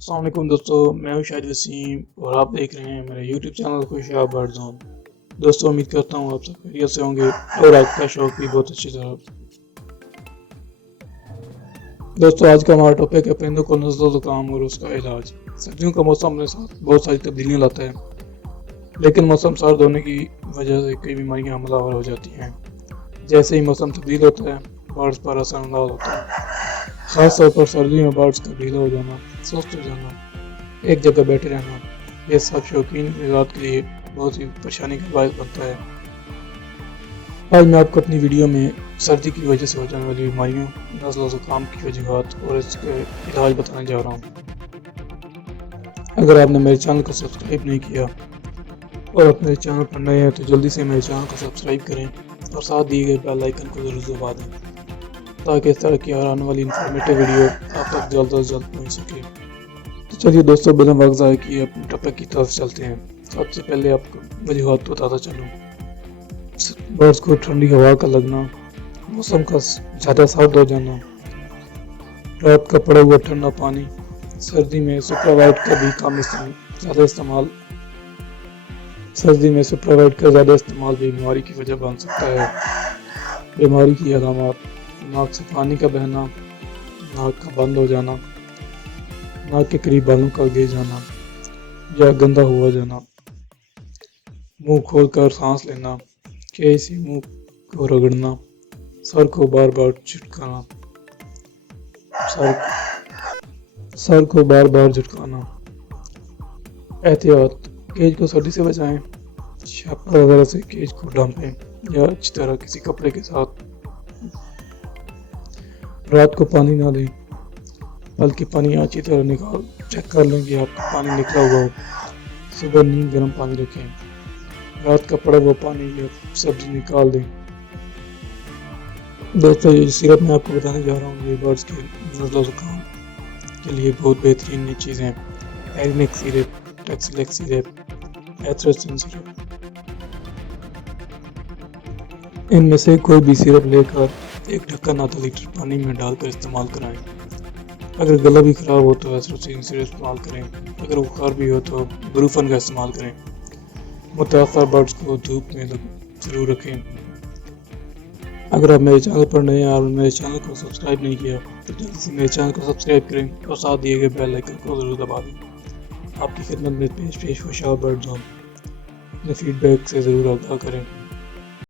السلام علیکم دوستو، میں ہوں شاہد وسیم اور آپ دیکھ رہے ہیں میرے یوٹیوب چینل خوشیاب برڈ زون۔ دوستو امید کرتا ہوں آپ سب خیریت سے ہوں گے اور آپ کا شوق بھی بہت اچھی طرح۔ دوستو آج کا ہمارا ٹاپک ہے پرندوں کو نزلہ زکام اور اس کا علاج۔ سردیوں کا موسم اپنے ساتھ بہت ساری تبدیلیاں لاتا ہے، لیکن موسم سرد ہونے کی وجہ سے کئی بیماریاں حملہ آور ہو جاتی ہیں۔ جیسے ہی موسم تبدیل ہوتا ہے برڈز پر اثر انداز ہوتا ہے، خاص طور پر سردیوں میں برڈز کا ڈھیلا ہو جانا، سست ہو جانا، ایک جگہ بیٹھے رہنا، یہ سب شوقین حضرات کے لیے بہت ہی پریشانی کا باعث بنتا ہے۔ آج میں آپ کو اپنی ویڈیو میں سردی کی وجہ سے ہو جانے والی بیماریوں، نزلہ زکام کی وجوہات اور اس کے علاج بتانے جا رہا ہوں۔ اگر آپ نے میرے چینل کو سبسکرائب نہیں کیا اور آپ میرے چینل پر نئے ہیں تو جلدی سے میرے چینل کو سبسکرائب کریں اور ساتھ دیے گئے بیل آئیکن کو ضرور دبا دیں تاکہ اس طرح کی آنے والی انفارمیٹیو ویڈیو آپ تک جلد از جلد پہنچ سکے۔ تو چلیے دوستوں بنا وقت ضائع کیے اپنے ٹاپک کی طرف چلتے ہیں۔ سب سے پہلے آپ کو وجوہات بتاتا چلوں۔ برڈز کو ٹھنڈی ہوا کا لگنا، موسم کا زیادہ سرد ہو جانا، رات کا پڑا ہوا ٹھنڈا پانی، سردی میں سپراوائٹ کا بھی زیادہ استعمال بھی بیماری کی وجہ بن سکتا ہے۔ بیماری کی علامات: ناک سے پانی کا بہنا، ناک کا بند ہو جانا، ناک کے قریب بالوں کا گر جانا یا گندا ہوا جانا، منہ کھول کر سانس لینا، کسی منہ کو رگڑنا، سر کو بار بار جھٹکانا۔ احتیاط: کیج کو سردی سے بچائیں، شاپر وغیرہ سے کیج کو ڈھانپیں یا اچھی طرح کسی کپڑے کے ساتھ۔ رات کو پانی نہ دیں، بلکہ پانی اچھی طرح چیک کر لیں کہ آپ کا پانی نکلا ہوا ہو۔ صبح نیم گرم پانی رکھیں، رات کا پڑا ہوا پانی یا سبزی نکال دیں۔ دوستو یہ سیرپ میں آپ کو بتانے جا رہا ہوں، یہ برڈز کے نزلہ زکام کے لیے بہت بہترین چیزیں ہیں۔ ایرینک سیرپ، ٹیکسلیک سیرپ، ایتھروسین سیرپ، ان میں سے کوئی بھی سیرپ لے کر ایک ڈھکن آدھا لیٹر پانی میں ڈال کر استعمال کرائیں۔ اگر گلا بھی خراب ہو تو ایتھروسین سیرپ استعمال کریں۔ اگر بخار بھی ہو تو بروفن کا استعمال کریں۔ متاثرہ برڈز کو دھوپ میں ضرور رکھیں۔ اگر آپ میرے چینل پر نئے ہیں اور میرے چینل کو سبسکرائب نہیں کیا تو جلدی سے میرے چینل کو سبسکرائب کریں اور ساتھ دیے گئے بیل آئیکن کو ضرور دبا دیں۔ آپ کی خدمت میں پیش خوشیاب برڈ زون، اپنے فیڈ بیک سے ضرور آگاہ کریں۔